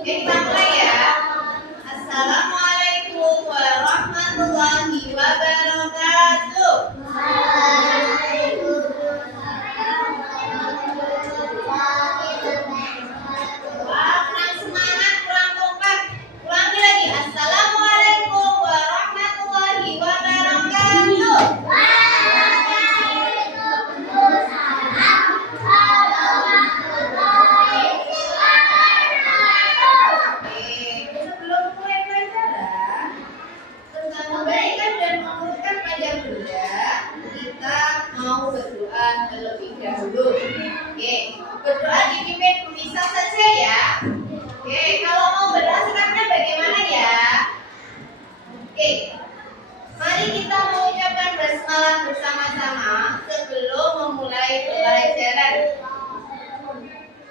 Kita mulai ya. Assalamualaikum warahmatullahi wabarakatuh. Wah, kurang semangat, kurang kompak. Ulangi lagi. Assalamualaikum warahmatullahi wabarakatuh. Sebelum mulai pelajaran tentang kebaikan dan mengurutkan pelajaran benda, kita mau berdoa terlebih dahulu. Oke, berdoa dipimpin pemisah saja ya. Oke, kalau mau berdoa sikapnya bagaimana ya? Oke, mari kita mengucapkan basmalah bersama-sama sebelum memulai pelajaran.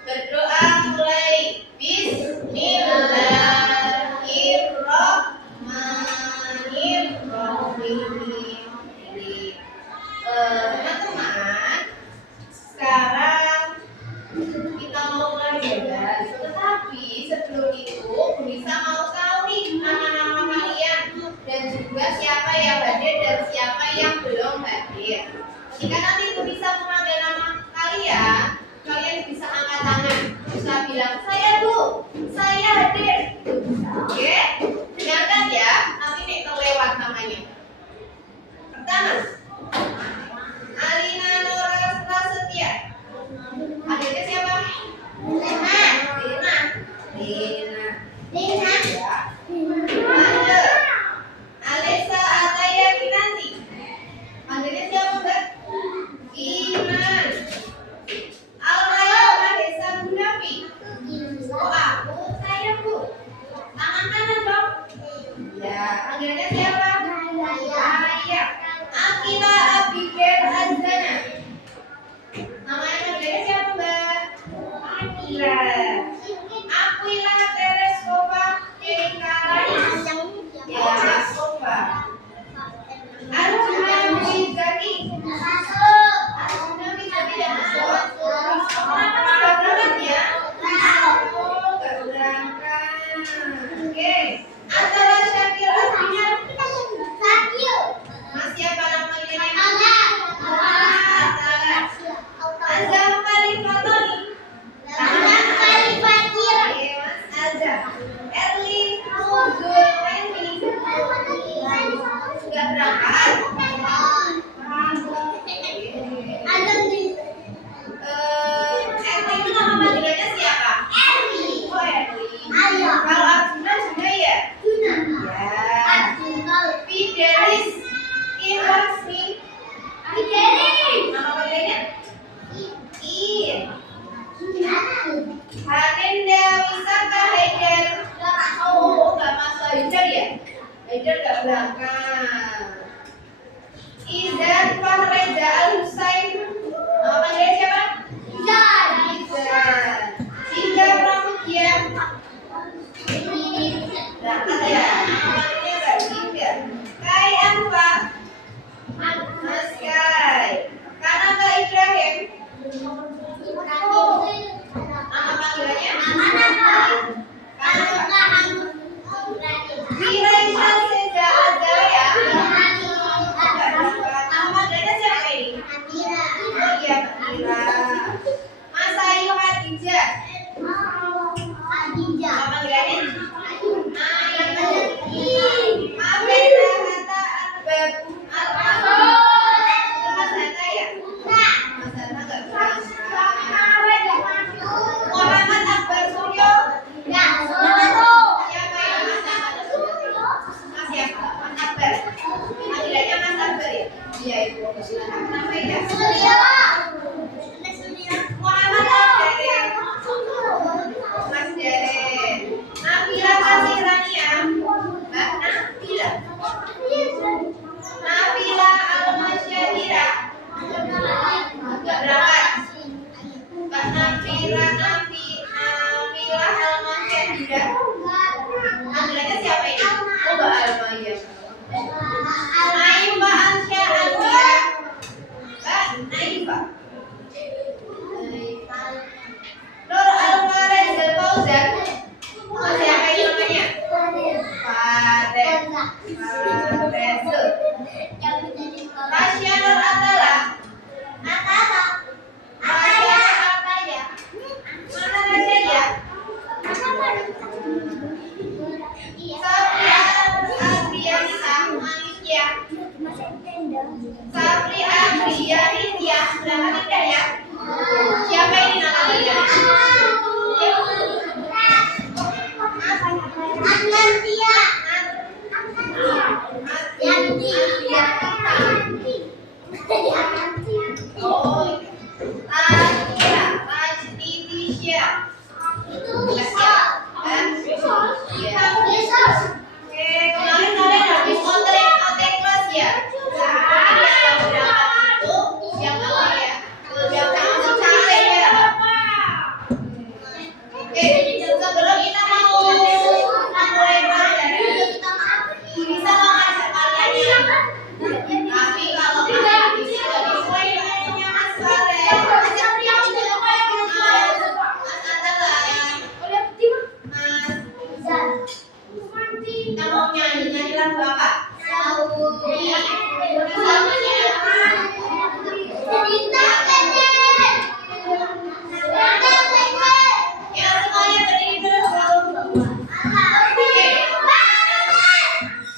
Berdoa mulai. Bismillahirrahmanirrahim. Teman-teman, sekarang kita mau pelajaran. Tetapi sebelum itu, bisa mau tahu nih nama-nama kalian dan juga siapa yang hadir dan siapa yang belum hadir. Jika nanti bisa memanggil nama kalian, kalian bisa angkat tangan, bisa bilang saya Bu, saya hadir. Oke, dengarkan ya, nanti nih kelewat namanya. Pertama, Alina Nora Prasetya. Hadirnya siapa? Lina. Ya. Lanjut. Alessa Ataya Kinanti. Hadirnya siapa Mbak? itu? Kenapa ya? Muhammad Deren. Mas Deren. Nabila kasih Rania. Mbak Nabila. Nabila Almasyadira. Enggak berangkat. Mbak Nabila Almasyadira. Nabilanya siapa ini? Oh, Mbak Alma ya. Naifah Ansya Alfia. Mbak Naifah. Nur Alvarez dan Fauzan. Masih apa ini namanya? Farez. Rasya Nur Atala. Rasya Ataya. Mana Rasya ya? Sabri Adrianita Manisya. Sabri Adrianita. Berangkat tidak ya? Siapa ini namanya? Oh, Rajnitisya. Kemarin kalian habis kontek kelas ya? Yang apa ya? Yang langsung capek ya? Sebelum kita mau mulai pelajaran, bisa mengajak kalian yang tapi kalau kalian bisa lebih sesuai dengan Mas Farel, ajak yang itu Mas Adalah Mas kita mau nyanyi lagu apa? Ya semuanya berdiri dulu.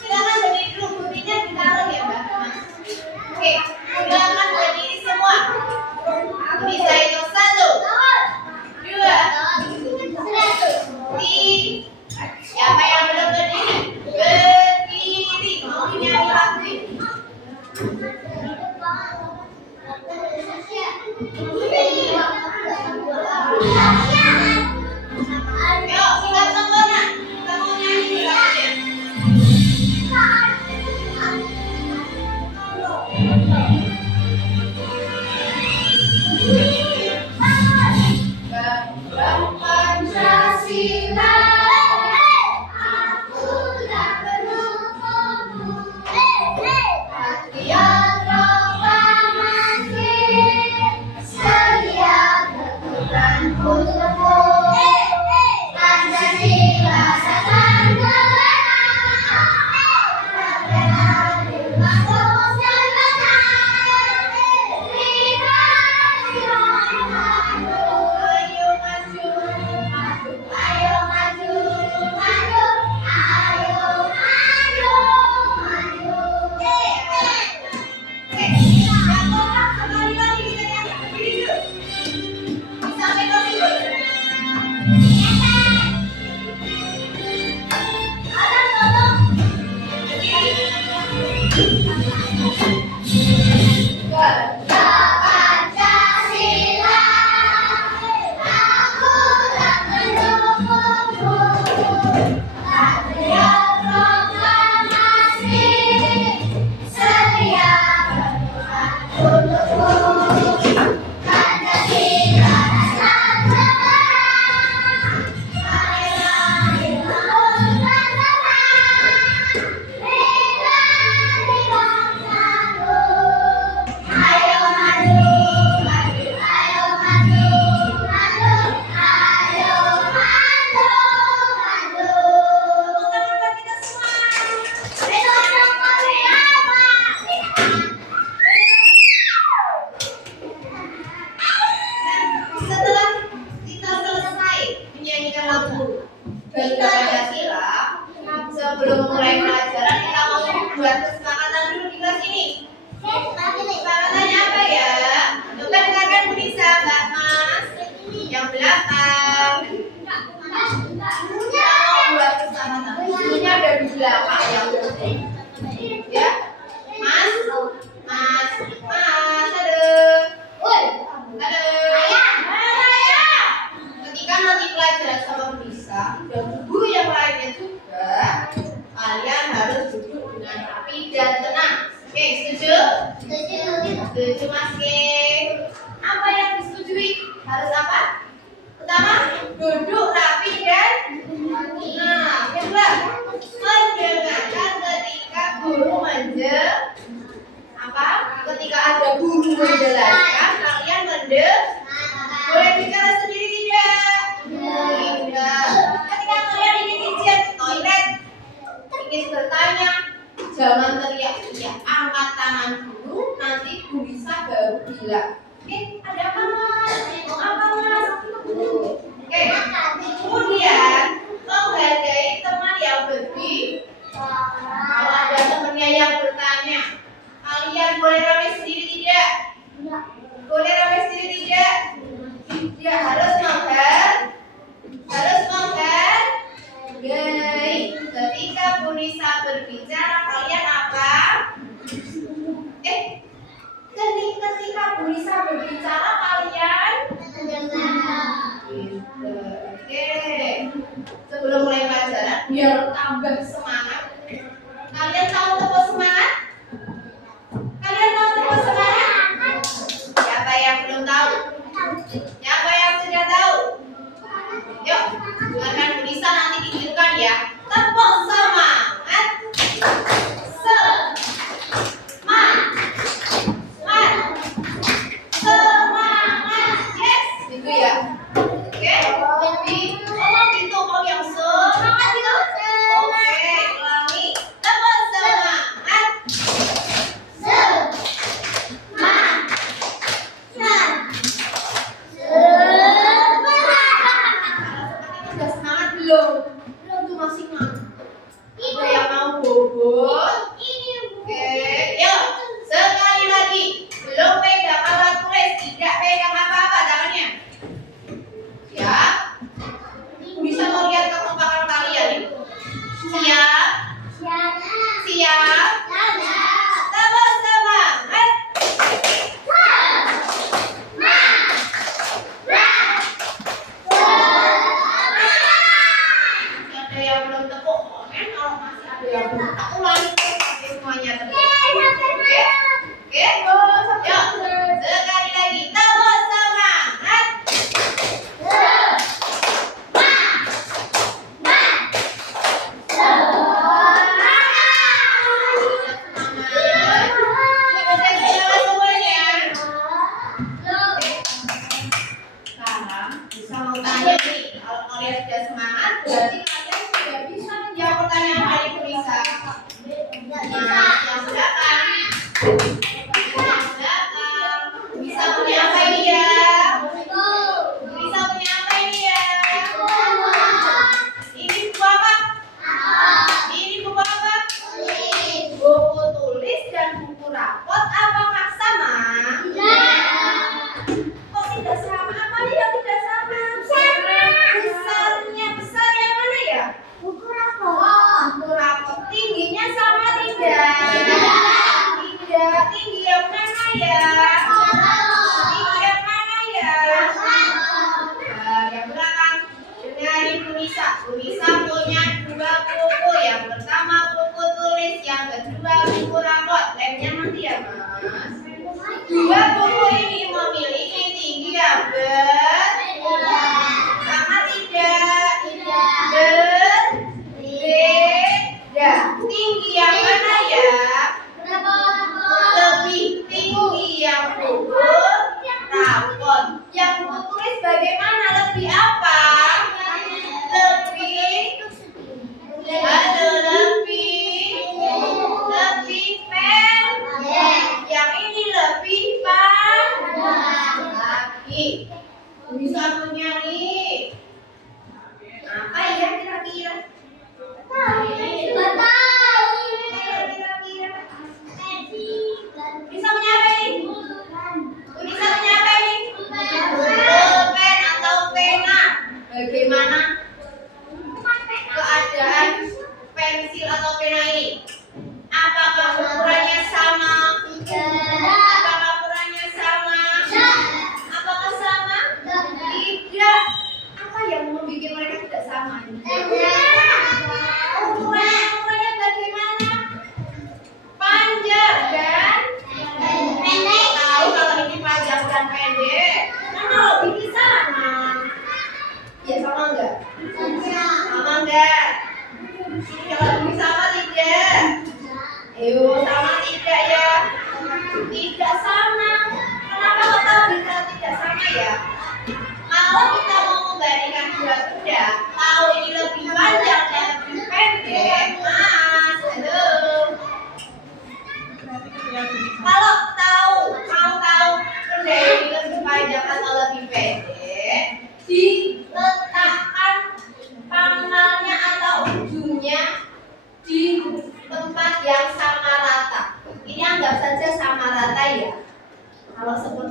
Silakan berdiri dulu, buktinya ditaruh ya Mbak. Oke, silakan berdiri semua. Bisa hitung 1, 2, 3. Siapa yang belum berdiri? Berdiri. Mau nyanyi lagu ini? Ayo, singkat sempurna. Kita mau nyanyi lagunya. Bambang Pancasila. Patriot proklamasi. Sedia berperan untukmu. Pancasila sasar negara. Ayo maju, ayo maju, maju, ayo maju, maju. Yang kompak sekali lagi kita nyanyi berdiri dulu. Sampai ke situ. Ada tolong. Bangsa Pancasila, aku tak mendukungmu. Patriot proklamasi, sedia berperan untukmu. Pancasila dasar negara. Marilah dibangun bangsa. Bela di bangsaku. Ayo maju, maju, ayo maju, maju, ayo maju, maju. Tepuk tangan buat kita semua. Besok kami apa? Setelah kita selesai menyanyikan lagu Bangsa Pancasila, sebelum mulai pelajaran kita mau buat kesepakatan dulu di kelas ini. Kesepakatannya apa ya? Coba dengarkan bisa Mbak Mas yang belakang. Kita mau buat kesepakatan. Bukunya ada di belakang yang penting. Ya, Mas, Setuju Mas K. Apa yang disetujui? Harus apa? Pertama, duduk rapi dan kedua, mendengarkan ketika guru ketika ada guru menjelaskan, kalian boleh bicara sendiri tidak? Tidak. Ketika kalian ingin izin ke toilet, ingin bertanya, jangan teriak-teriak, angkat tangan dulu, nanti Bu Lisa baru bilang. Oke, ada apa Mas? Mau apa Mas? Oke, kemudian menghargai teman yang berdiri. Kalau ada temannya yang bertanya, kalian boleh ramai sendiri tidak? Boleh ramai sendiri tidak? Tidak, harus menghargai. Ketika Bu Lisa berbicara, kalian apa? Ketika Bu Lisa berbicara, kalian Oke. Sebelum mulai pelajaran, biar tambah semangat. Kalian tahu tepuk semangat? Siapa yang belum tahu? Siapa yang sudah tahu? Yuk, dengarkan Bu Lisa nanti ditunjukkan ya. Tepuk semangat. Semangat. Yes, gitu ya. Oke, tolong gitu kalau yang semangat gitu. Oke, ulangi. Tepuk semangat. Udah semangat belum? Belum tuh masih ngantuk. Ada yang mau bobo? Oke, yuk sekali lagi. Belum pegang alat tulis, tidak pegang apa-apa tangannya. Siap? Bisa mau lihat kekompakan kalian nih? Siap? Tepuk semangat. Ada yang belum tepuk komen, kalau masih ada yang belum tak ulangi sampai semuanya tepuk. Oke? Yuk, sekali lagi tepuk semangat. Sekarang bisa mau tanya nih, kalau kalian sudah semangat, berarti kalian sudah bisa menjawab pertanyaan dari Bu Lisa. Nah, yang silakan. Bisa punya apa ini ya? Bisa punya apa ini ya? Ini buku apa? Ini buku apa? Buku tulis dan buku rapot. Apakah sama? Kok tidak sama? Apa dia tidak sama? Besar yang mana ya? Buku rapot. Tingginya sama tidak? Tidak. Tinggi yang mana ya? Yang belakang. Dengarin Bu Lisa. Bu Lisa punya 2 buku. Yang pertama buku tulis, yang kedua buku rapot. Lemnya nanti ya Mas. 2 buku ini memiliki tinggi yang sama tidak? Berbeda. Tinggi yang mana ya? Lebih tinggi yang buku rapot. Yang buku tulis bagaimana? Lebih apa? Lebih pendek. Yang ini lebih panjang lagi. Bisa punya nih. Apa ya kira-kira? Bisa punya apa ini? Bisa punya apa ini? Pulpen atau pena. Bagaimana keadaan pensil atau pena ini? Apakah ukurannya sama? Apakah ukurannya sama? Apakah sama?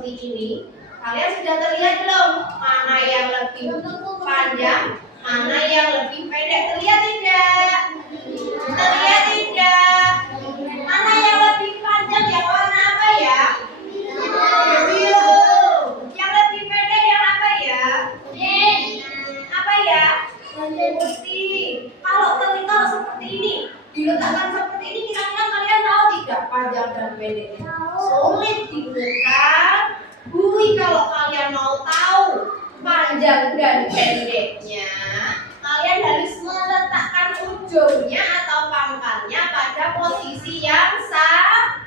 seperti ini, kalian sudah terlihat belum? Mana yang lebih panjang, mana yang lebih pendek? Terlihat tidak? Terlihat tidak? Mana yang lebih panjang yang warna apa ya? Biru. Yang lebih pendek yang apa ya? Apa ya? Putih. Kalau seperti ini, diletakkan seperti ini, kira-kira kalian tahu tidak panjang dan pendeknya? Sulit dibuka. Kalau kalian mau tahu panjang dan pendeknya, kalian harus meletakkan ujungnya atau pangkalnya pada posisi yang sama.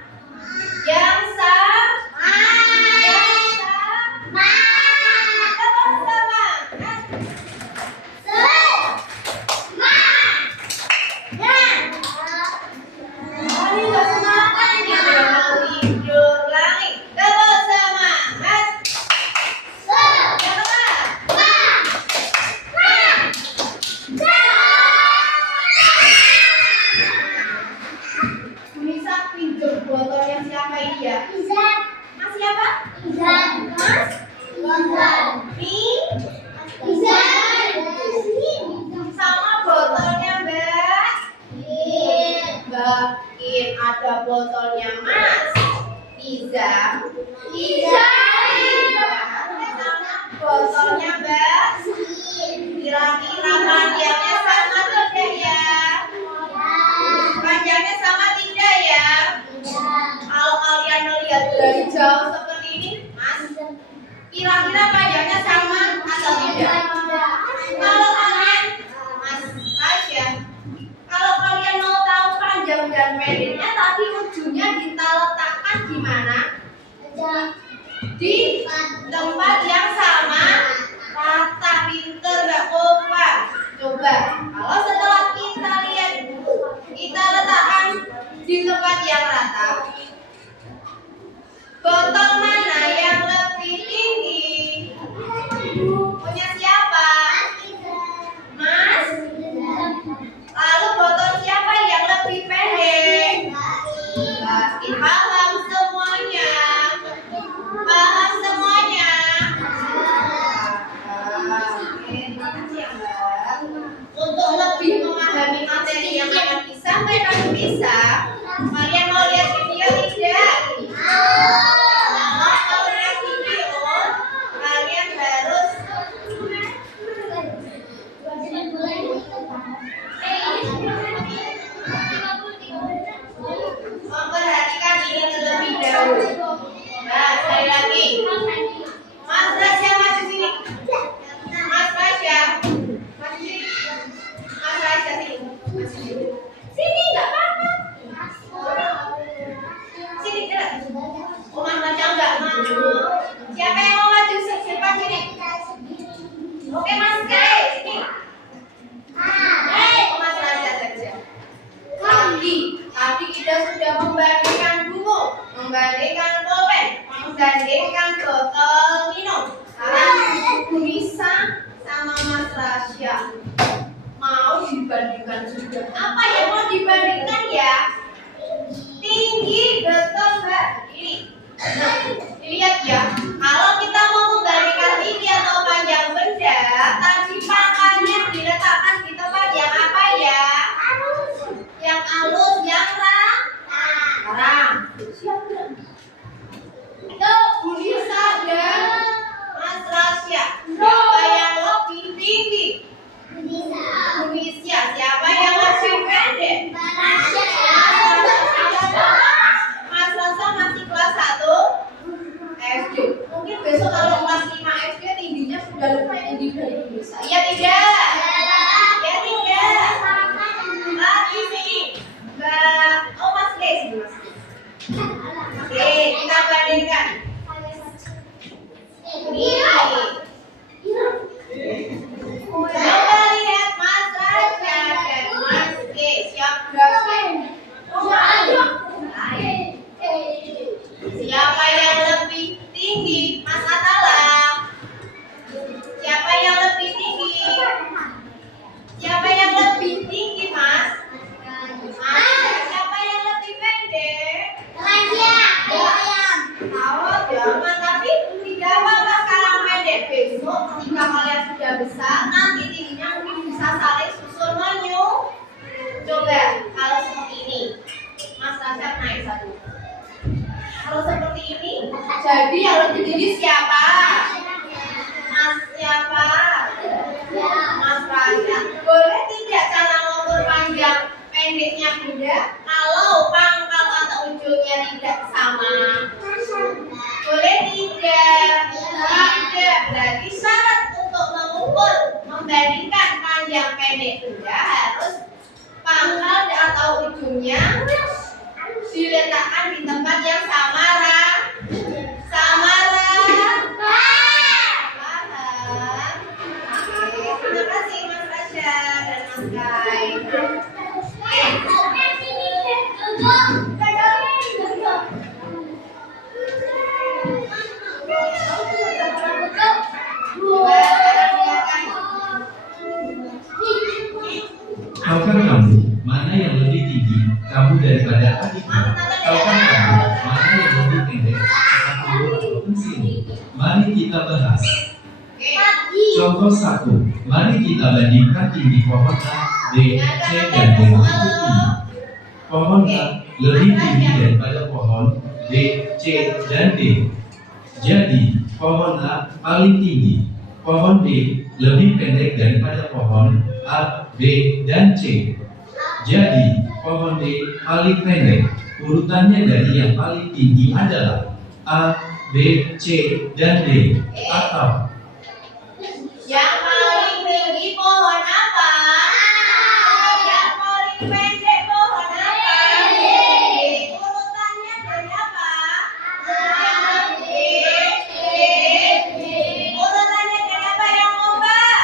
Botolnya siapa ini ya? Mas siapa? Mas? Sama botolnya Mbak In. Ada botolnya Mas Iza. Sama botolnya Mbak. Kira-kira panjangnya sama tidak ya? Panjangnya sama tidak ya? Kalau kalian melihat dari jauh seperti ini, Mas, kira-kira panjangnya sama atau tidak? Kalau kalian, Mas Rasya, kalau kalian mau tahu panjang dan pendeknya, tapi ujungnya kita letakkan di mana? Di tempat yang sama, rata. Pinter nggak Kopa? Coba, kalau setelah kita lihat, kita letakkan di tempat yang rata. Botol mana yang lebih tinggi? Punya siapa? Mas? Lalu botol siapa yang lebih pendek? Paham semuanya? Paham semuanya? Oke, terima kasih ya Mbak. Untuk lebih memahami materi yang akan disampaikan bisa, kalian mau lihat video tidak? Memperhatikan ini terlebih dahulu. Nah, sekali lagi. Mas Rasya maju sini. Mas Rasya. Maju sini. Mas Rasya sini. Maju sini. Sini enggak apa-apa. Sini cepat. Oh, Mas Rasya enggak mau. Siapa yang mau maju cepat sini? Oke, Mas Kay, sini. Oh, Mas Rasya saja. Tadi kita sudah membandingkan buku, membandingkan pulpen, membandingkan botol minum. Sekarang Bu Nisa sama Mas Rasya mau dibandingkan juga. Apa yang mau dibandingkan ya? Tinggi, betul Mbak. Ini. Nah, dilihat ya. Kalau kita mau membandingkan tinggi atau panjang benda, tadi pangkalnya diletakkan di tempat yang apa ya? Yang halus, yang terang. Siap belum? Bu Nisa dan Mas Rasya. Siapa yang lebih tinggi? Bu Nisa. Siapa yang lebih pendek? Mas Rasya masih kelas 1 SD. Mungkin besok kalau kelas 5 SD tingginya sudah lebih tinggi dari Bu Nisa. Iya tidak? Ya tidak. Lagi sini. Oh Mas Les, Mas. Oke, kita bandingkan. Ini. Coba lihat Mas Rasya dan Mas Les. Siap berapa? Siapa yang lebih tinggi? Mas Atala. ini. Jadi yang lebih tinggi siapa? Mas siapa? Mas Raja. Boleh tidak cara mengukur panjang pendeknya Bunda? Kalau pangkal atau ujungnya tidak sama. Boleh tidak? Tidak. Berarti syarat untuk mengukur membandingkan panjang pendek Bunda harus pangkal atau ujungnya diletakkan di tempat yang sama. Terima kasih Mas Raja dan Mas Kai. Tahukah kamu mana yang lebih tinggi, kamu daripada adikmu? Tahukah kamu mana yang lebih pendek, aku ataupun sini? Mari kita bahas. Contoh 1, mari kita bandingkan tinggi pohon A, B, C, dan D berikut ini. Pohon A lebih tinggi daripada pohon B, C, dan D. Jadi, pohon A paling tinggi. Pohon B lebih pendek daripada pohon A, B, dan C. Jadi, pohon D paling pendek. Urutannya dari yang paling tinggi adalah A, B, C, dan D. Atau yang paling tinggi pohon apa? Yang paling pendek pohon apa? Urutannya dari apa? A, B, C, D. Urutannya dari apa yang kompak?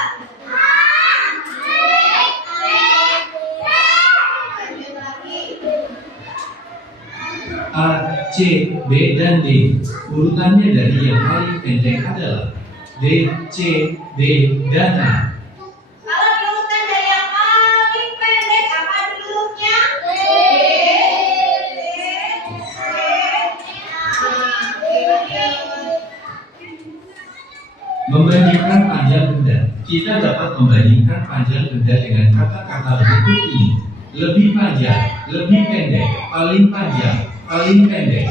Lanjut lagi. A, C, B, dan D. Urutannya dari yang paling pendek adalah D, C, D, dan A. Kalau diurutan dari yang paling pendek apa dulunya? D, Membandingkan panjang benda. Kita dapat membandingkan panjang benda dengan kata-kata berikut ini. Lebih panjang, lebih pendek, paling panjang, paling pendek.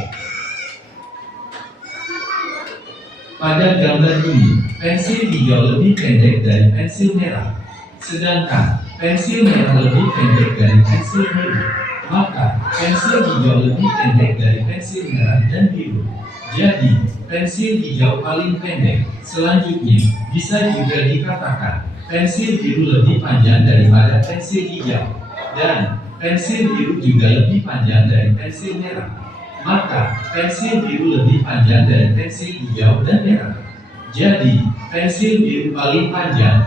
Pada gambar ini, pensil hijau lebih pendek dari pensil merah. Sedangkan pensil merah lebih pendek dari pensil biru. Maka pensil hijau lebih pendek dari pensil merah dan biru. Jadi, pensil hijau paling pendek. Selanjutnya, bisa juga dikatakan pensil biru lebih panjang daripada pensil hijau. Dan pensil biru juga lebih panjang dari pensil merah. Maka, pensil biru lebih panjang dari pensil hijau dan merah. Jadi, pensil biru paling panjang.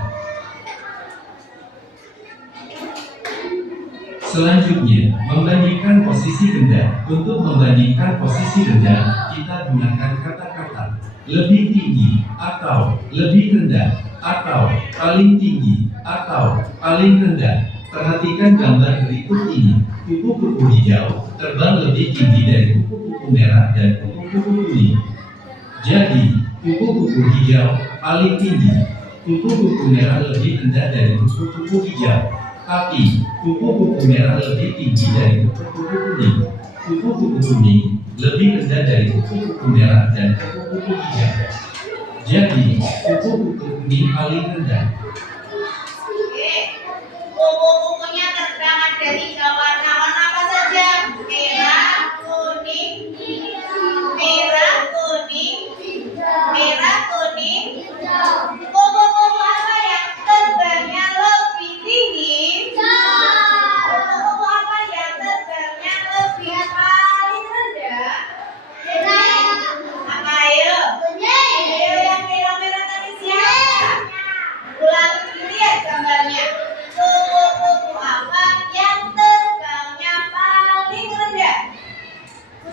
Selanjutnya, membandingkan posisi benda. Untuk membandingkan posisi benda, kita gunakan kata-kata lebih tinggi, atau lebih rendah, atau paling tinggi, atau paling rendah. Perhatikan gambar berikut ini. Kupu-kupu hijau terbang lebih tinggi dari kupu-kupu merah dan kupu-kupu kuning. Jadi, kupu-kupu hijau paling tinggi. Kupu-kupu merah lebih rendah dari kupu-kupu hijau. Tapi, kupu-kupu merah lebih tinggi dari kupu-kupu kuning. Kupu-kupu kuning lebih rendah dari kupu-kupu merah dan kupu-kupu hijau. Jadi, kupu-kupu kuning paling rendah. Kupu-kupunya terbang ada 3 warna. Warna apa saja? Merah, kuning, merah, kuning, merah, kuning. Kupu-kupu apa yang terbangnya lebih tinggi? Kupu-kupu apa yang terbangnya lebih paling rendah? Apa ayo? Ayo yang merah-merah tadi siapa? Ulangi lihat gambarnya. Kupu-kupu apa yang terbangnya paling rendah?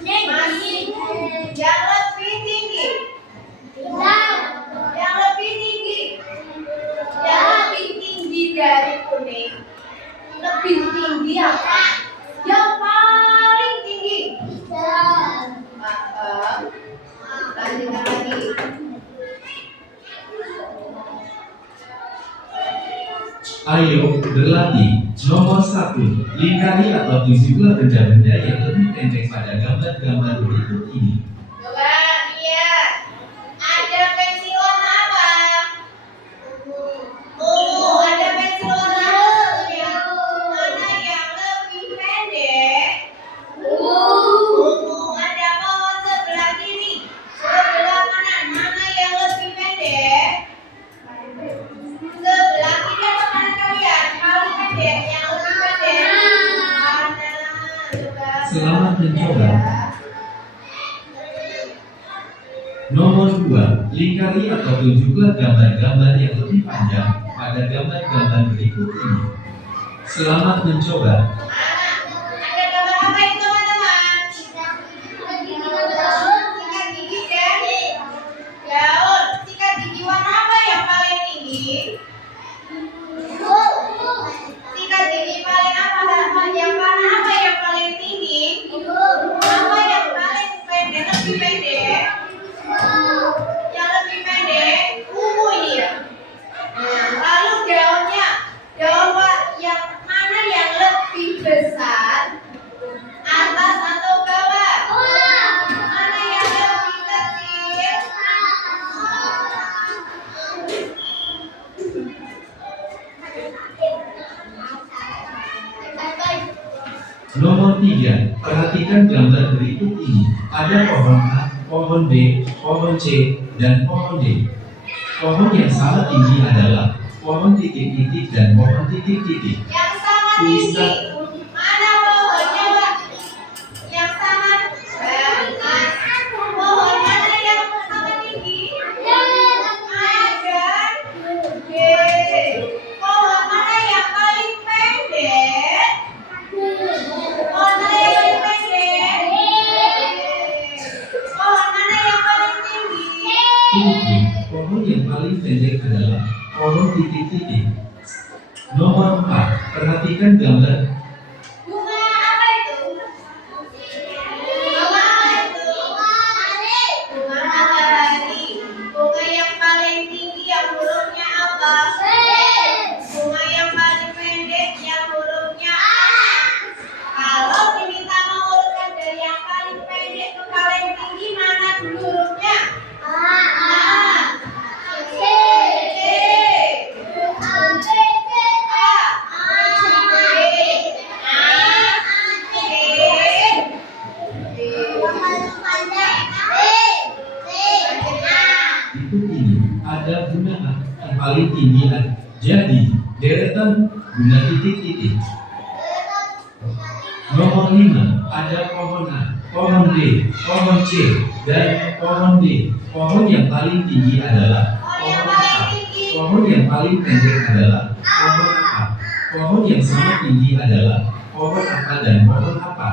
Masih yang lebih tinggi. Yang lebih tinggi. Yang lebih tinggi dari kuning. Lebih tinggi apa? Yang paling tinggi. Lanjutkan lagi. Ayo berlatih. Nomor 1, lingkari atau tunjuklah benda-benda yang lebih pendek pada gambar-gambar berikut ini. Coba Nomor 2, lingkari atau tunjuklah gambar-gambar yang lebih panjang pada gambar-gambar berikut ini. Selamat mencoba. Ada gambar apa itu teman-teman? Sikat gigi kan? Daun. Sikat gigi warna apa yang paling tinggi? Sikat gigi paling apa? Yang warna apa yang paling tinggi? Apa yang paling pendek? Lebih pendek? Yang lebih pendek? Ungu ini ya. Lalu daunnya, yang mana yang lebih besar? Atas atau bawah? Mana yang lebih kecil? Nomor 3, perhatikan gambar berikut ini. Ada pohon A, pohon B, pohon C, dan pohon D. Pohon yang sama tinggi adalah pohon titik-titik dan pohon titik-titik. Yang sama tinggi. Mana pohonnya, Pak? Yang sama. Pohon mana yang sama tinggi? A dan B. Pohon mana yang paling pendek? Pohon mana yang paling pendek? Pohon mana yang paling tinggi? Tinggi, pohon yang paling pendek adalah pohon titik-titik. Nomor 4, perhatikan gambar. Bunga apa itu? Bunga apa itu? Bunga matahari. Bunga yang paling tinggi yang hurufnya apa? Bunga yang paling pendek yang hurufnya A. Kalau diminta mengurutkan dari yang paling pendek ke paling tinggi, mana dulu hurufnya? A. C. Berikut ini ada bunga A yang paling tinggi. Jadi, deretan bunga titik-titik. Nomor 5, ada pohon A, pohon B, pohon C, dan pohon D. Pohon yang paling tinggi adalah pohon A. Pohon yang paling pendek adalah pohon A. Pohon yang sama tinggi adalah pohon apa dan pohon apa.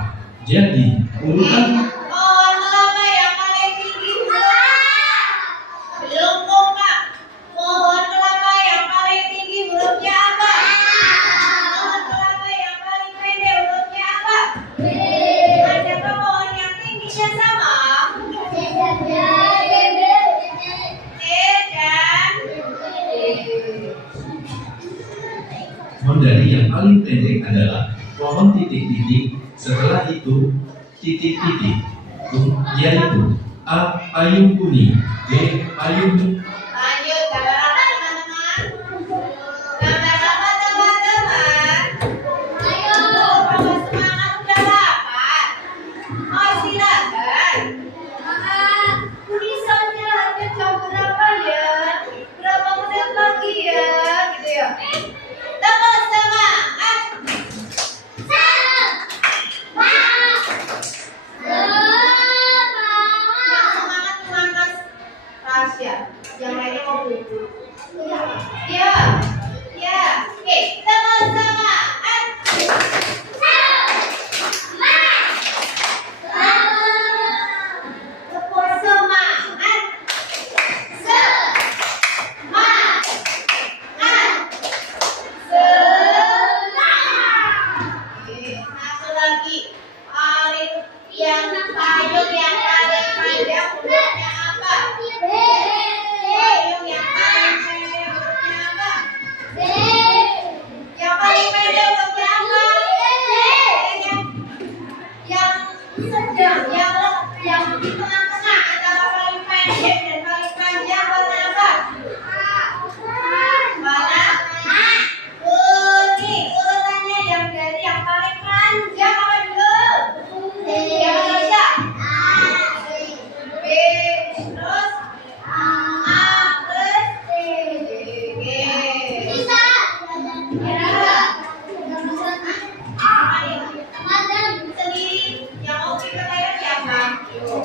Jadi, urutan Pohon kelapa yang paling tinggi huruf A. Belum kompak. Pohon kelapa yang paling tinggi hurufnya apa? Pohon kelapa yang paling pendek hurufnya apa? Adakah pohon yang tingginya sama? C dan D. pohon dari yang paling pendek adalah pohon titik-titik. Setelah itu, titik-titik, yaitu A. Payung kuning, B. Payung Lanjut, gambar apa teman-teman? Gambar apa teman-teman? Ayo, tambah semangat, udah dapat. Oh, silakan. Bisa jalannya jam berapa ya? Berapa menit lagi ya? Gitu ya. Tambah semangat. Yang semangat cuma Mas Rasya. Yang lainnya mau duduk. Ya, ya. Oke, tambah semangat. Tepuk semangat. Semangat. Oke, satu lagi. Payung yang paling panjang hurufnya apa? Payung yang paling pendek hurufnya apa? Yang paling pendek hurufnya apa? Yang sedang, yang di tengah-tengah antara paling pendek dan paling panjang warna apa? Warna kuning. Urutannya yang dari yang paling panjang apa dulu? Yang mana? B, terus A plus C. Oke. Sendiri yang mau kita siapa? Yuk.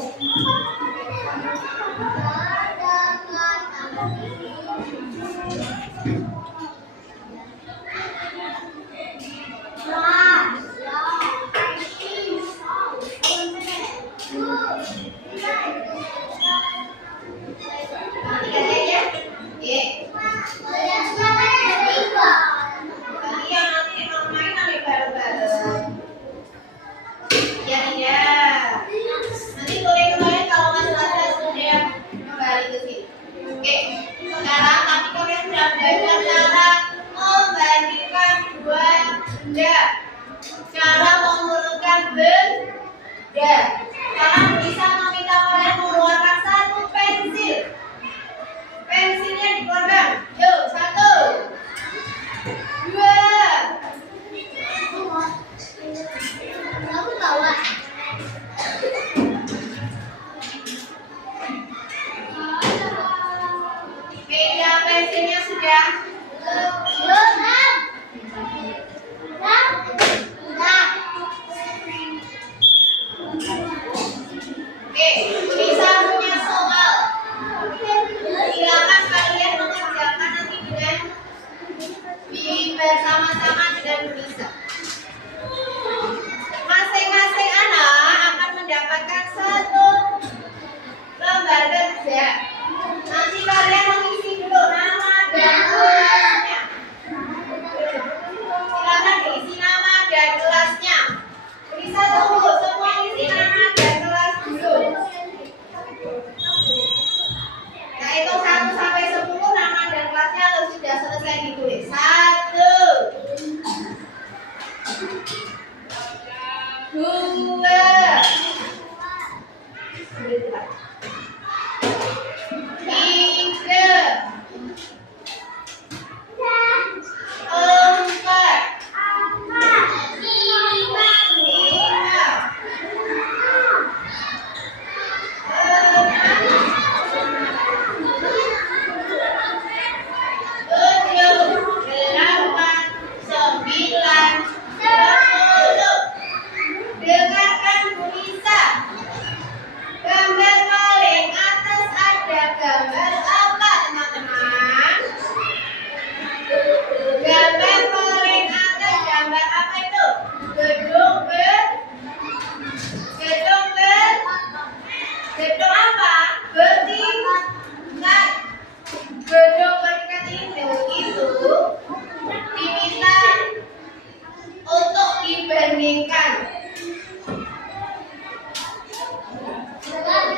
ya? Oke, bisa punya soal. Silakan kalian mengerjakan nanti dengan bersama-sama dengan Nisa. Masing-masing anak akan mendapatkan satu lembar kerja. Nanti kalian mengisi dulu nama dan kelasnya. Silakan diisi nama dan kelasnya. Bisa tunggu semua isi nama dan kelas dulu. Nah, itu 1 sampai 10 nama dan kelasnya harus sudah selesai ditulis. 1, 2, 3, 4, 5, 6, 7, 8, 9, 10. Dengarkan Bu Nisa. Gambar paling atas ada gambar apa, teman-teman? Gambar paling atas gambar apa itu? Gedung apa? Bertingkat. Gedung bertingkat itu diminta untuk dibandingkan.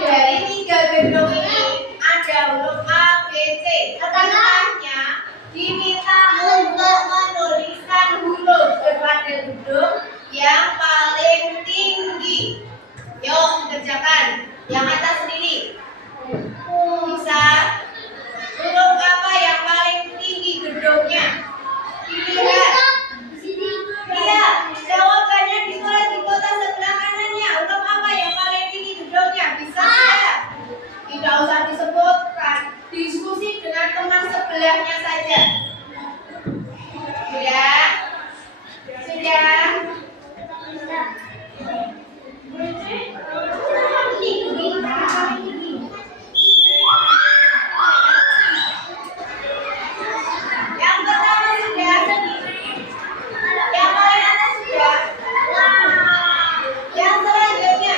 Dari 3 gedung ini ada huruf A, B, C. Setelahnya diminta untuk menuliskan huruf depan gedung yang paling tinggi. Yuk kerjakan. Yang atas sendiri. Bisa. Huruf apa yang paling tinggi gedungnya? Dilihat. Iya, jawabannya ditulis di kotak sebelah kanannya. Huruf apa yang paling tinggi gedungnya? Bisa tidak? Tidak usah disebutkan. Diskusi dengan teman sebelahnya saja. Sudah? Sudah? Yang pertama sudah sendiri. Yang paling atas sudah. Yang selanjutnya.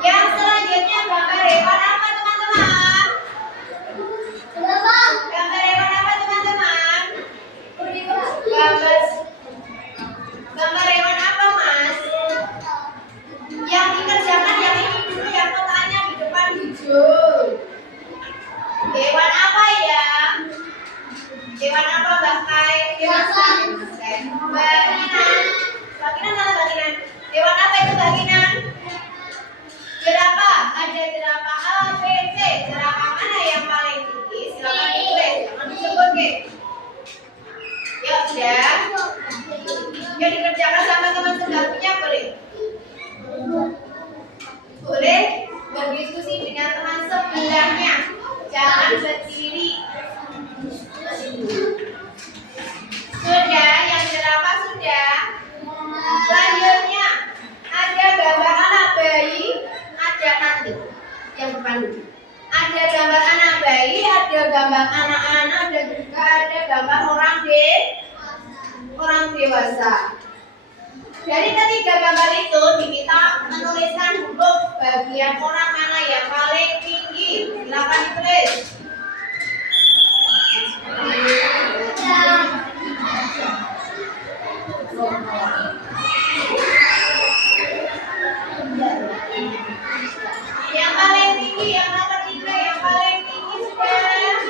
Yang selanjutnya gambar hewan apa, teman-teman? Gambar hewan apa, teman-teman? Gambar hewan apa, Mas? Yang dikerjakan yang ini dulu, yang kotaknya di depan hijau. Hewan apa ya? Hewan apa, Mbak Kai? Baginan. Baginan mana baginan? Hewan apa itu baginan? Jerapah. Ada jerapah A, B, C. Jerapah mana yang paling tinggi? Silakan ditulis. Jangan disebut, Ki. Yuk, sudah. Yuk dikerjakan sama teman sebelahnya, boleh? Boleh berdiskusi dengan teman sebelahnya. Jangan berdiri. Sudah, yang jerapah sudah. Selanjutnya ada gambar anak bayi, ada nanti yang depan dulu. Ada gambar anak bayi, ada gambar anak-anak, dan juga ada gambar orang dewasa. Dari ketiga gambar itu diminta menuliskan huruf bagian orang mana yang paling tinggi. Silakan ditulis. Yang paling tinggi, yang nomor 3, yang paling tinggi sudah.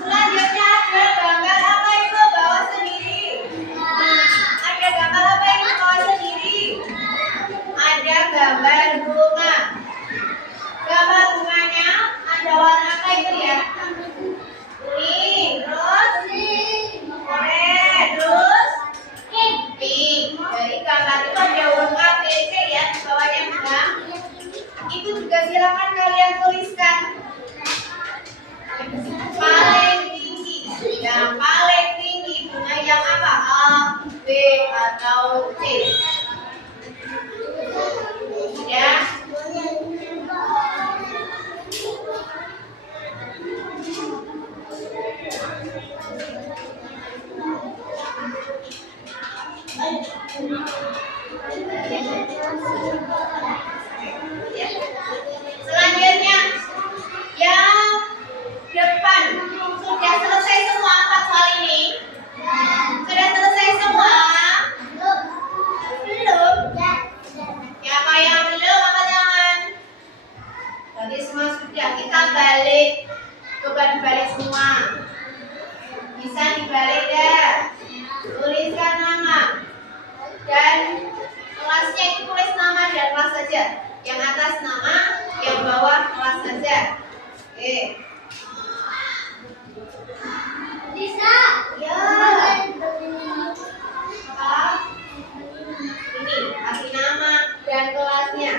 Selanjutnya ada gambar apa itu? Bawa sendiri. Ada gambar apa itu? Bawa sendiri. Ada gambar bunga. Gambar bunganya ada warna apa itu ya? atau C? Ya. Selanjutnya yang depan sudah selesai semua 4 soal ini. Sudah selesai semua? Belum? Siapa yang belum angkat tangan? Tadi semua sudah, kita balik. Coba dibalik semua. Bisa dibalik ya. Tuliskan nama dan kelasnya itu tulis nama dan kelas saja. Yang atas nama, yang bawah kelas saja. Oke. Bisa. Ya. Apa? Ini kasih nama dan kelasnya.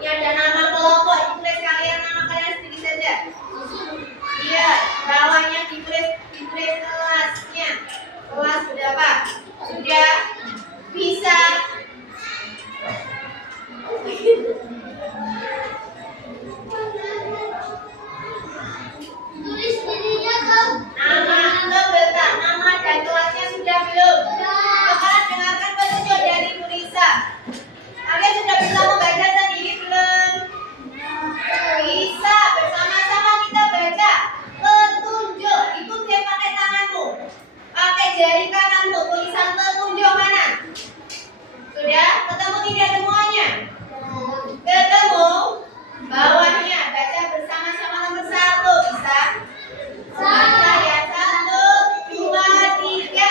Ini ada nama kelompok, ditulis kalian nama kalian sendiri saja. Iya, bawahnya ditulis kelasnya. Kelas berapa? Sudah bisa. Tulis dirinya dong. Nama, letak nama dan kelasnya sudah belum? Sekarang dengarkan petunjuk dari Bu Lisa. Kalian sudah bisa membaca sendiri belum? Bisa, bersama-sama kita baca. Petunjuk, ikuti pakai tanganmu. Pakai jari kananmu, tulisan petunjuk mana? Sudah? Ketemu tidak semuanya? Ketemu? Bawahnya, baca bersama-sama nomor 1, bisa? Baca ya, 1, 2, 3.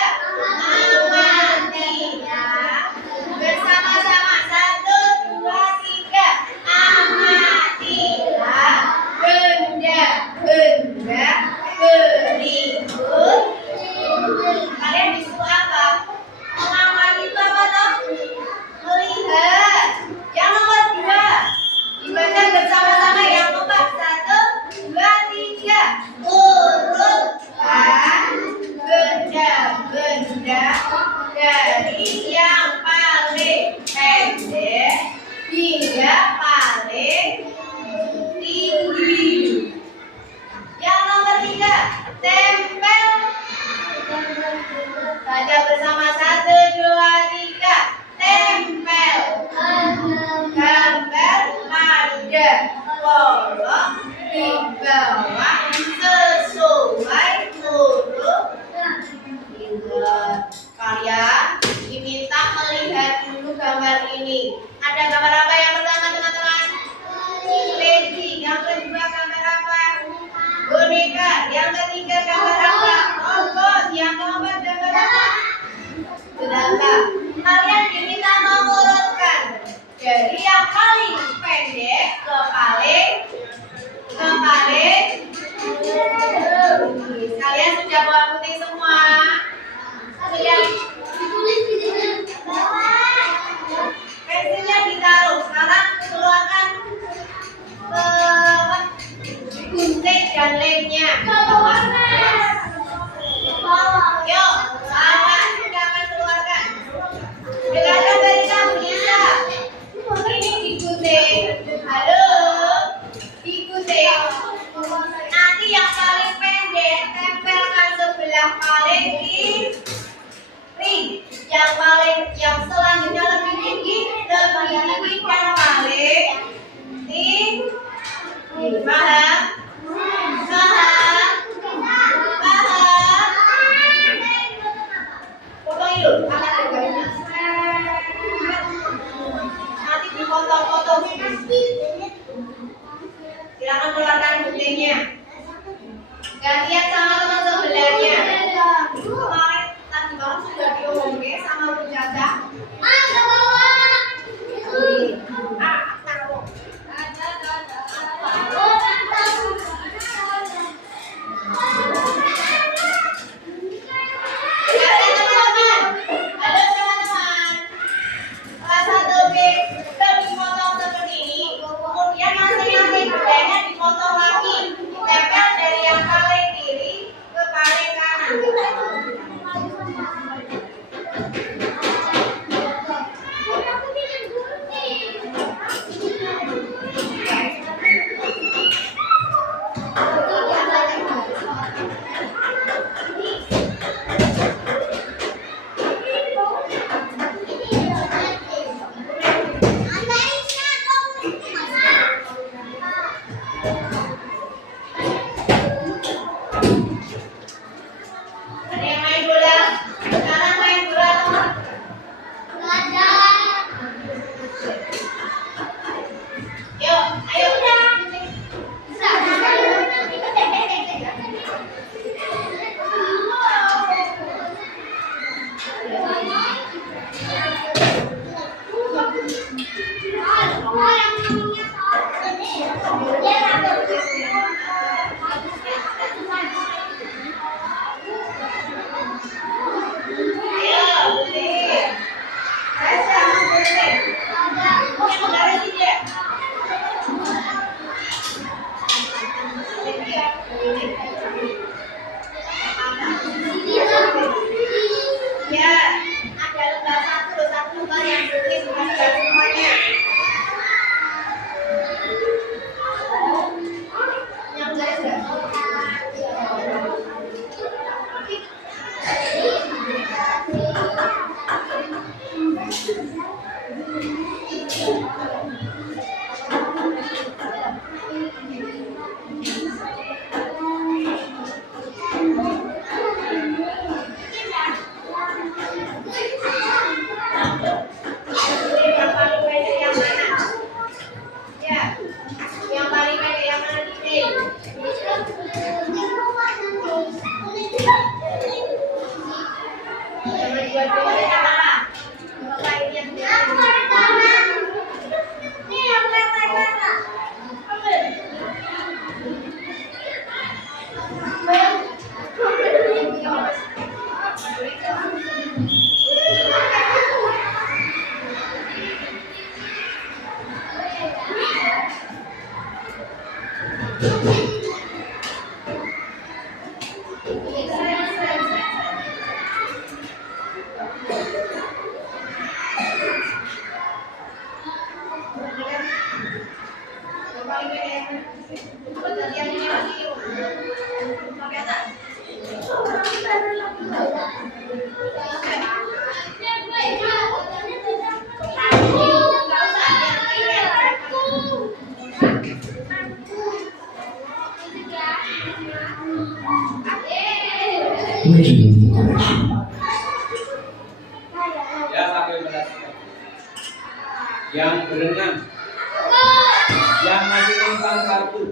Amatilah. Bersama-sama, 1, 2, 3. Amatilah benda-benda berikut. Kalian disuruh apa? Mengamati itu apa toh? Melihat. Yang nomor 2 dibaca bersama-sama. Yang nomor 1, 2, 3. Urutkan benda-benda dari yang paling pendek hingga paling tinggi. Yang nomor 3, tempel. Baca bersama, 1, 2, 3. Tempel gambar pada kolom di bawah sesuai huruf. Kalian diminta melihat dulu gambar ini. Ada gambar apa yang pertama, teman-teman? Lady. Yang kedua gambar apa? Boneka. Yang ketiga gambar apa? Robot. Yang keempat gambar apa? Sedangkan kalian diminta mengurutkan dari yang paling pendek ke paling tinggi. Kalian sudah bawa putih semua? Sudah? Ditulis dirinya. Pensilnya ditaruh. Sekarang keluarkan gunting dan lemnya. Yuk, anak sudah akan keluarkan. Dengarkan dari kamu, Lisa. Ini digunting. Halo, digunting. Nanti yang paling pendek tempelkan sebelah paling kiri. Yang selanjutnya lebih tinggi dan paling tinggi. Paham? Paham? Potong yuk, angkat gambarnya. Nanti dipotong-potong. Silakan keluarkan guntingnya. Gantian sama teman sebelahnya. Kemarin tadi malam sudah diomongin sama Bu Caca. Taruh. Dengarkan teman-teman. Halo teman-teman. Kelas 1B dipotong seperti ini. Kemudian masing-masing bedanya dipotong lagi. Ditempel dari yang paling kiri Making correction. Ya, sampai berhasil. Yang berenang, yang masih tentang kartu.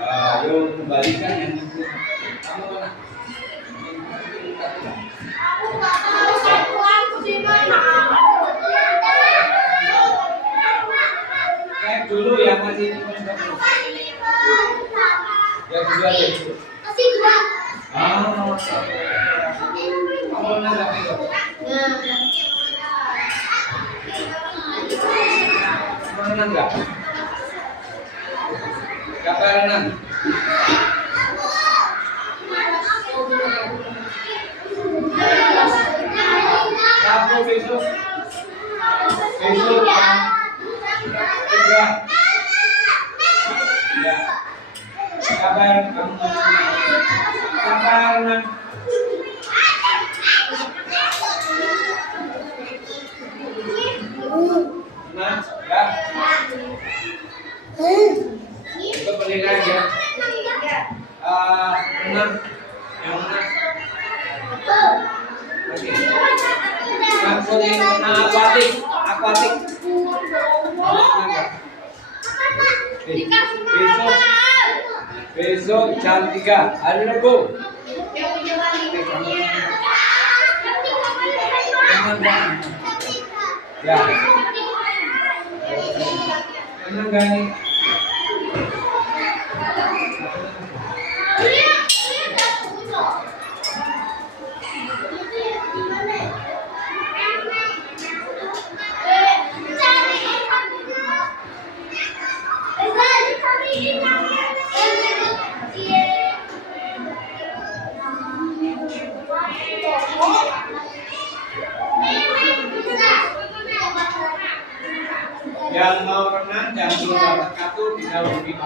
Ayo kembalikan yang itu. Kamu mana? Cek dulu yang masih tentang kartu. Yang kedua deh. Masih dua. Kamu mana nggak itu? Mana nggak? Siapa yang renang? Kamu besok. Besok jam 3. Ya. Siapa yang kamu? Siapa yang renang? Renang, ya. Itu penilaian ya. Renang, yang renang. Oke. Yang putih renang akuatik, akuatik. Renang nggak? Besok, besok jam 3 hari Rabu. Renang nggak? Ya. Renang nggak nih? Yang mau renang dan belum dapat kartu bisa lebih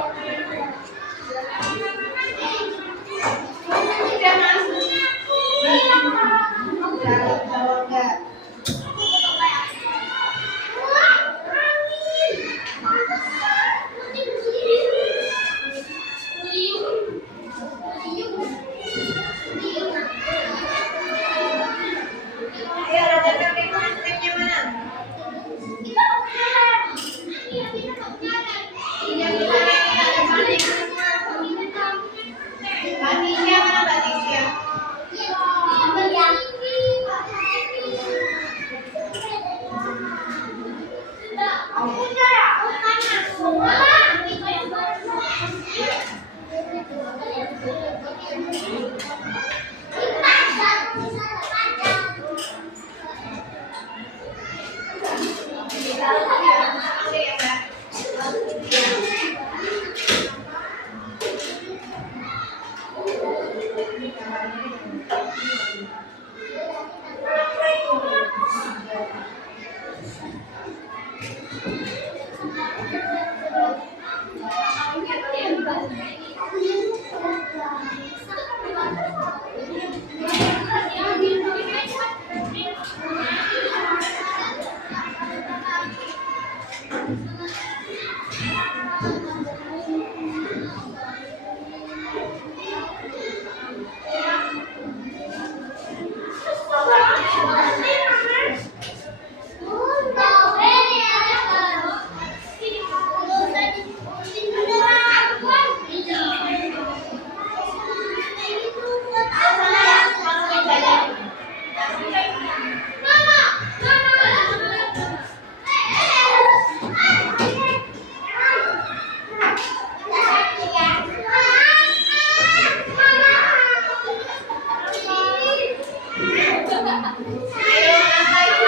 Ayo apa itu?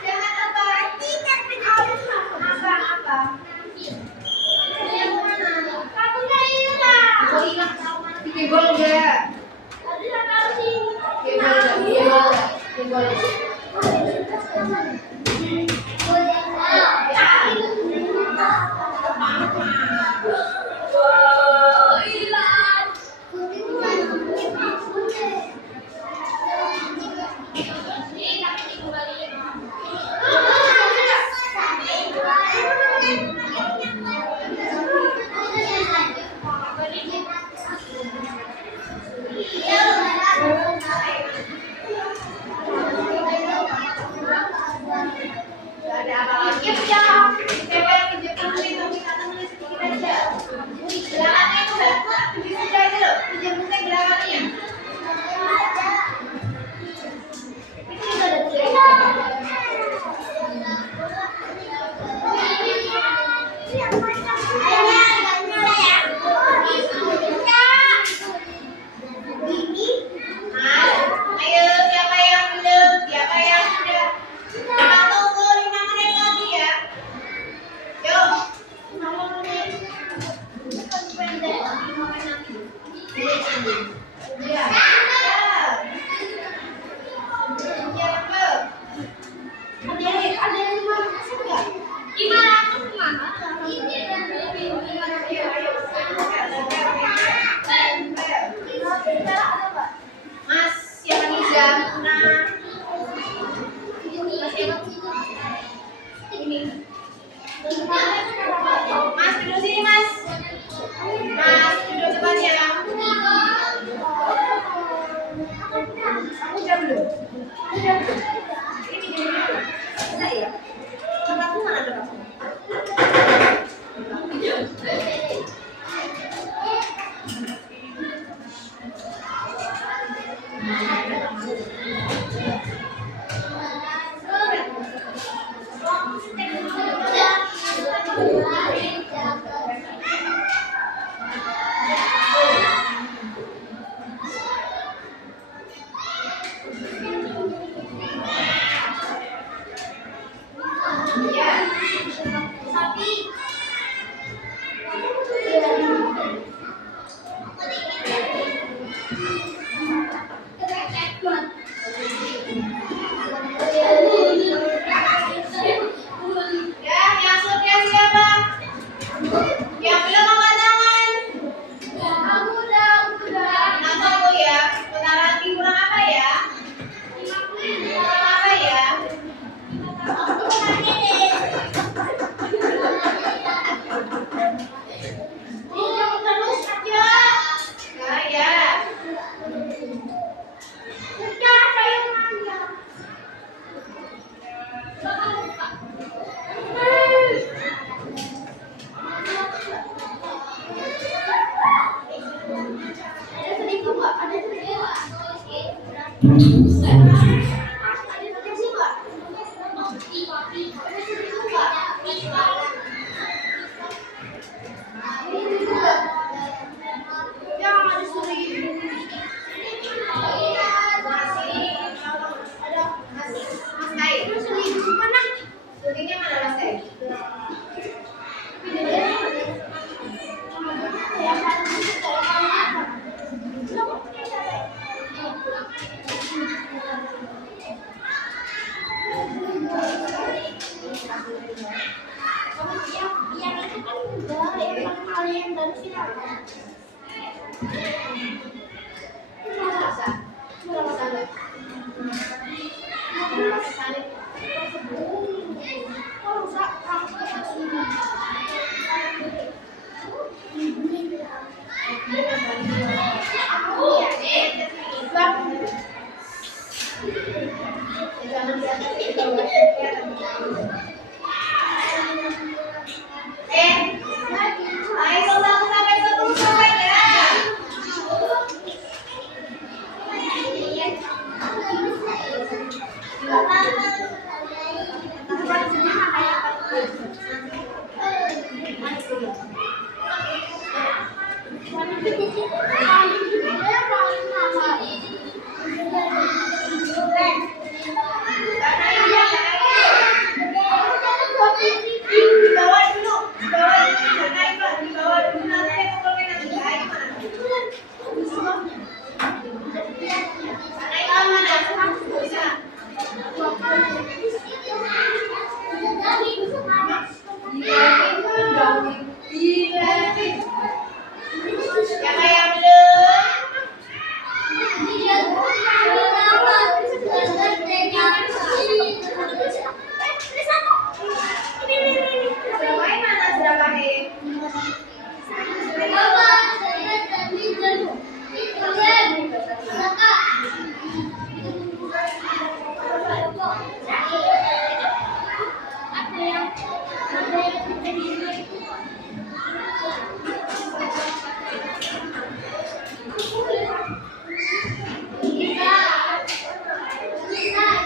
Jangan apa? Apa? Oh iya, dibol enggak? Dibol. Gak ada apa lagi ya? Siapa yang pinjam buku itu? Kita nulis sedikit aja. Gerakannya itu nggak bisa aja loh. Pinjam buku gerakannya. Itu juga ada Ayo, siapa yang belum? Siapa yang sudah? Kita tunggu 5 menit lagi ya. Yuk. Ya. Ada yang 500 enggak? 500 mana? Mas, siapa nih jam? Ini. Mas, duduk sini, Mas. Mas, duduk depan ya. Aku jam belum? Ini jam belum? Bisa ya? Kakakku mana ada kakakku? Ya, yang sudah siapa? Yang belum angkat tangan. Nah, tunggu ya. Bentar lagi kurang apa ya? Kurang apa ya? Nah, ya. Ada seribu nggak? Ada seribu nggak? Bluetooth connected. Ada seribu nggak? Ada seribu nggak? Jangan ada seribu. Ada Mas Kai. Seribu mana? Seribunya mana Mas Kai? Yang itu kan udah yang kalian dan siapa? Ayo sampai 10 sampai ya.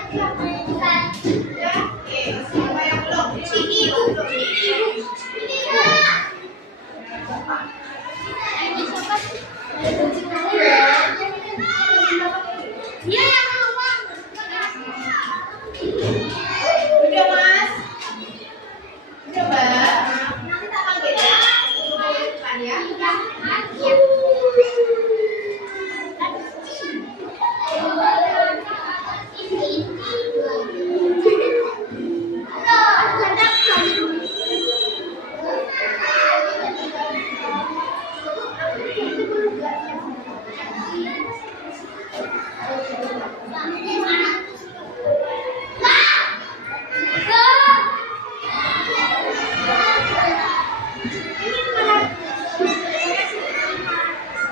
Oke, siapa yang belum? Ibu. Dia yang ngomong. Udah Mas? Udah Mbak? Nanti tak panggil ya. Di depan ya.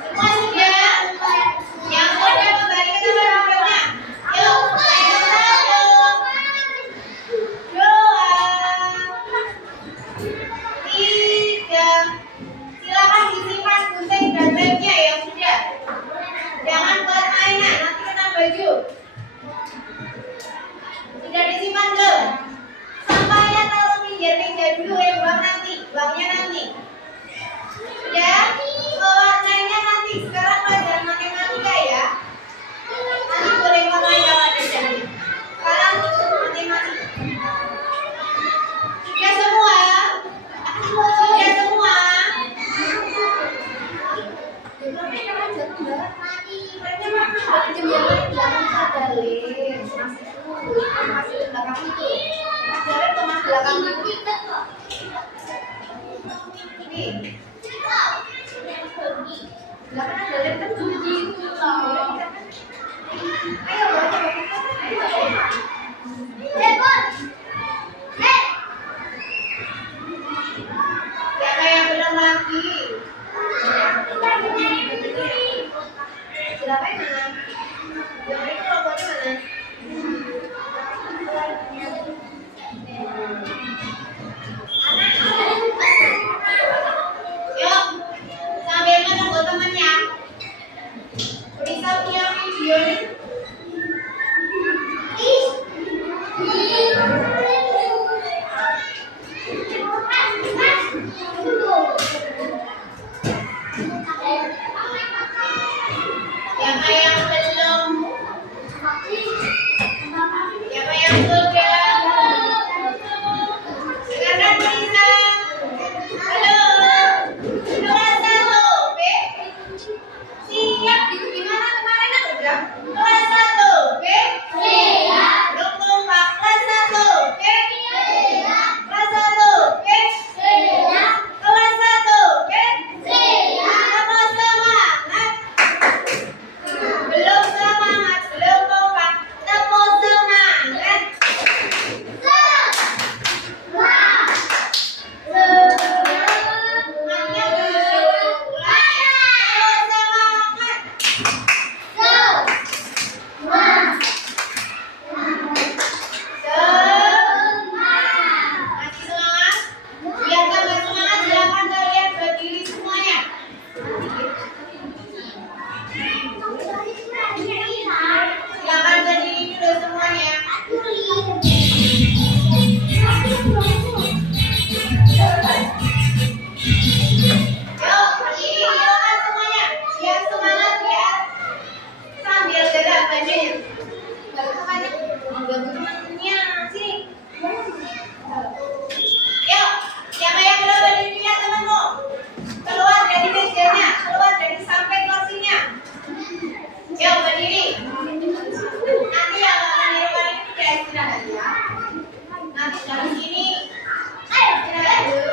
Semua sudah? Yang udah membalikan nomor-nomornya. Yuk, ayo satu, dua, tiga. Silakan disimpan gunting dan lemnya yang sudah. Jangan buat mainan, nanti kena baju. Sudah disimpan belum? Sampahnya taruh pinggir-pinggir dulu yang buang nanti, buangnya nanti. Sudah? Pewarnanya nanti. Sekarang pelajaran matematika ya. Nanti boleh warnai kalau ada janji. Sekarang matematika. Sudah semua? Sudah semua? Siapa yang belum lagi? Siapa yang mana? Yang itu logonya mana? Yuk, sambil menunggu temannya. Bisa punya video nih. Siapa yang belum? Siapa yang sudah? Silakan bisa. Halo. Kelas 1 B. Siap. Di mana kemarin aku udah? Kelas 1 B. Siap. Belum kompak. Kelas 1 B. Siap. Kelas 1 B. Siap. Kelas 1 B. Siap. Apa semangat? Belum semangat, belum kompak. Tepuk semangat. Semangatnya dulu. Tepuk semangat. Masih semangat? Biar tambah semangat, silakan kalian berdiri semuanya. Silakan berdiri dulu semuanya. Yuk, berdiri silakan semuanya. Biar semangat, biar sambil gerak badannya. Baru temannya, udah temannya sini. Yuk, siapa yang belum berdiri ya temanmu? Keluar dari mejanya, keluar dari samping kursinya. Yuk berdiri. Nanti yang akan di rumah ini udah istirahat ya. Nanti dari sini, ayo istirahat dulu.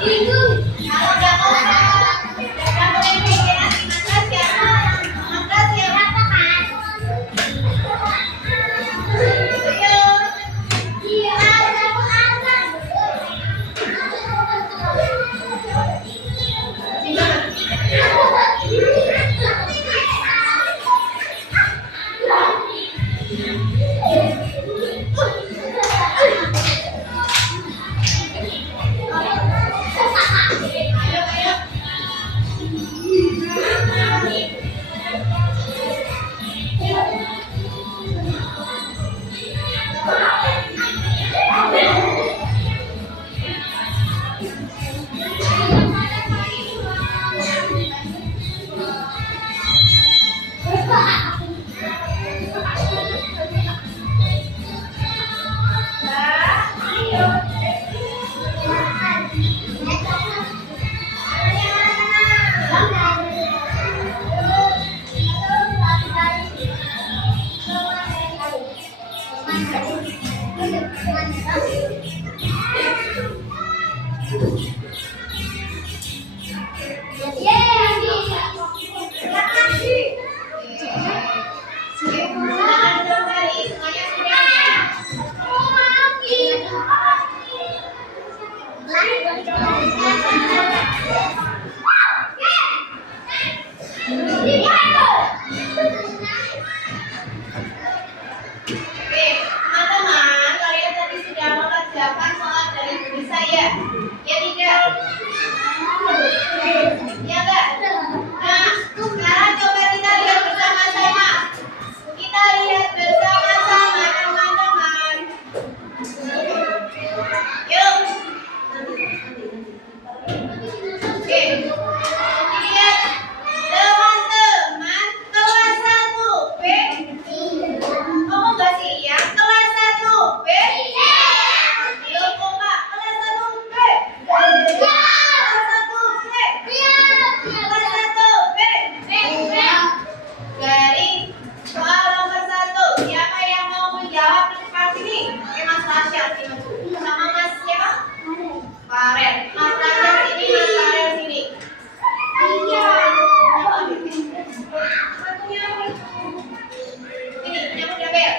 Kalau nggak mau yang boleh bikin Mas siapa? Mas siapa kan? Ayo. Iya. Ayo, ayo. Oke, teman-teman, kalian tadi sudah mengerjakan soal dari buku saya. Ya tidak? Ya enggak? Nah, sekarang coba kita lihat bersama-sama. Kita lihat bersama-sama, teman-teman. Yuk. Oke. Lihat, teman-teman, kelas 1B. Kamu nggak sih ya? Kelas 1B. Loh, kok Kak? Kelas 1B. Kelas 1B. Kelas 1B. Dari soal nomor 1, siapa yang mau menjawab di depan sini? Oke, Mas Tasya sini. Sama Mas siapa? Farel. Mas Tasya sini, Mas Farel sini. Iya. Ini, yang udah bel.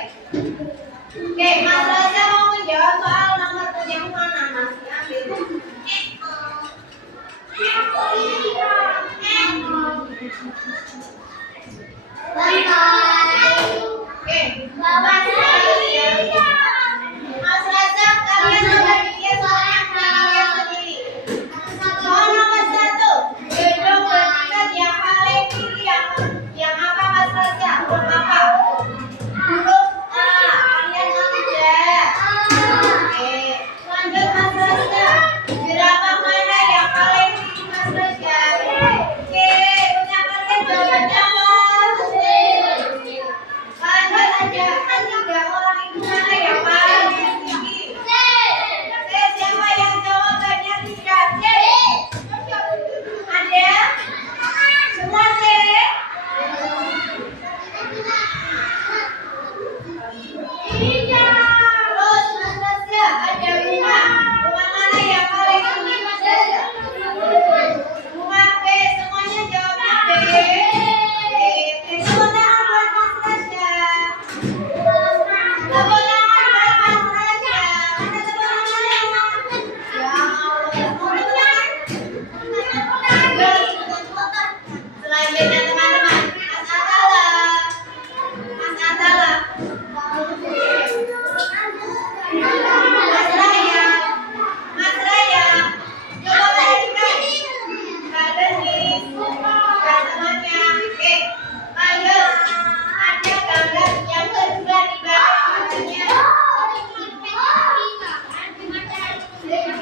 Oke, Mas Raja mau menjawab soal nomor 7 yang mana? Mas ambil. Oke, Mas Raja. Mas Raja, kalian coba bikin soalnya kalian sendiri. Soal nomor 1, gedung bertingkat yang paling tinggi yang apa Mas Raja? Huruf apa? Huruf A. Kalian aja. Oke, lanjut Mas Raja. Jerapah mana yang paling tinggi Mas Raja? Oke, punya kalian jawabannya apa? Lanjut aja, kan 3 orang itu mana yang paling tinggi? Siapa yang jawabannya 3? C. Ada? Semua C? Terus Mas Tasya, ada bunga. Bunga mana yang paling tinggi Mas Tasya? Bunga B. Semuanya jawabnya B. Oke, tepuk tangan buat Mas Tasya. Tepuk tangan buat Mas Tasya. Mana tepuk tangan? Ya Allah, mau tepuk tangan? Selanjutnya teman-teman, Mas Atala. Mas Atala. Mas Raya. Mas Raya. Coba balik lagi. Ada nih. Temannya. Oke. Lanjut. Ada gambar yang kedua di belakang matanya.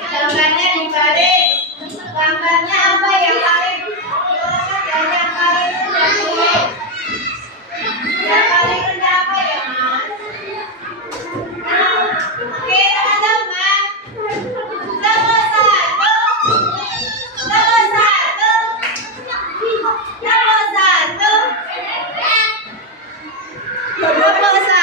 Gambarnya dibalik. Gambarnya apa yang paling yang paling rendah dulu? Yang paling rendah apa ya Mas? Oke teman-teman. Nomor 1. Nomor 1. Nomor 1. Nomor 1. Nomor 1.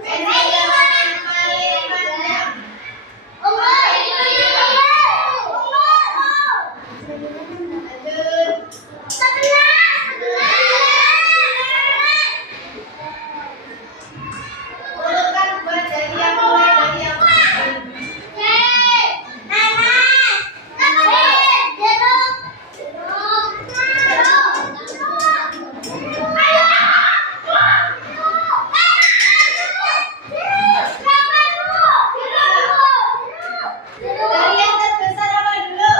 Pendek yang paling panjang. Lanjut. Urutkan buat dari yang mulai dari yang dari yang terbesar apa dulu?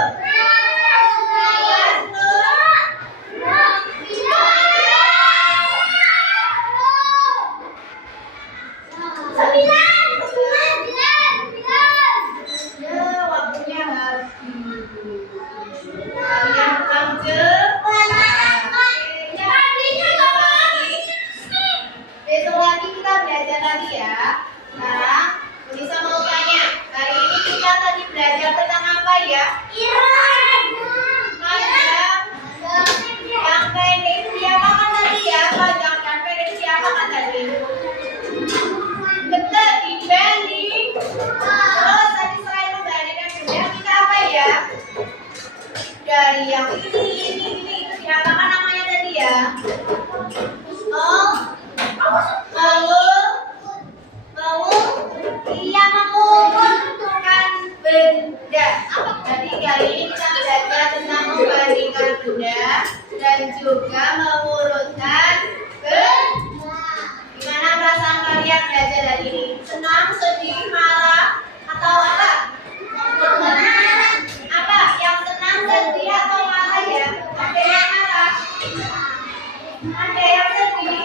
Ya, waktunya habis. Kalian lanjut. Besok lagi kita belajar lagi ya. Sekarang Unisa mau tanya, hari ini kita tadi belajar tentang apa ya? Yang pendek itu diapakan tadi ya? Panjang dan pendek itu diapakan tadi? Betul, dibanding. Terus tadi selain membanding dan benda kita apa ya? Dari yang ini itu diapakan namanya tadi ya? Oh, mengumpulkan benda. Jadi kali ini kita belajar tentang membandingkan benda dan juga mengurutkan benda. Gimana perasaan kalian belajar hari ini? Senang, sedih, marah, atau apa? Apa? Yang senang, sedih, atau marah ya? Ada yang marah? Ada yang sedih?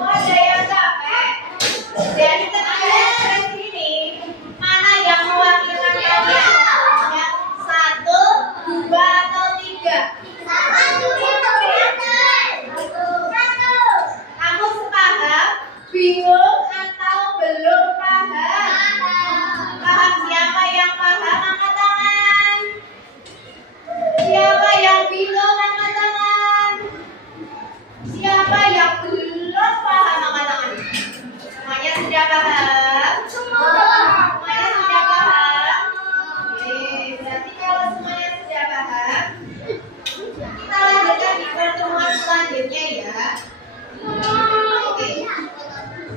Oh, ada yang capek? Jadi teman-teman di sini, mana yang mewakilkan kalian? Yang 1, 2, atau 3? Kamu sepaham, bingung, atau belum paham? Paham siapa yang paham? Angkat tangan. Siapa yang bingung? Angkat tangan. Siapa yang belum paham? Angkat tangan. Semuanya sudah paham? Semuanya sudah paham? Oke, berarti kalau semuanya sudah paham, kita lanjutkan di pertemuan selanjutnya ya. Oke.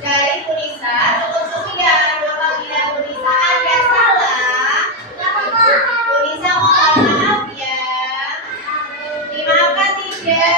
Dari Unisa, cukup sekian. Apabila Unisa ada salah, Unisa mohon maaf ya. Dimaafkan tidak?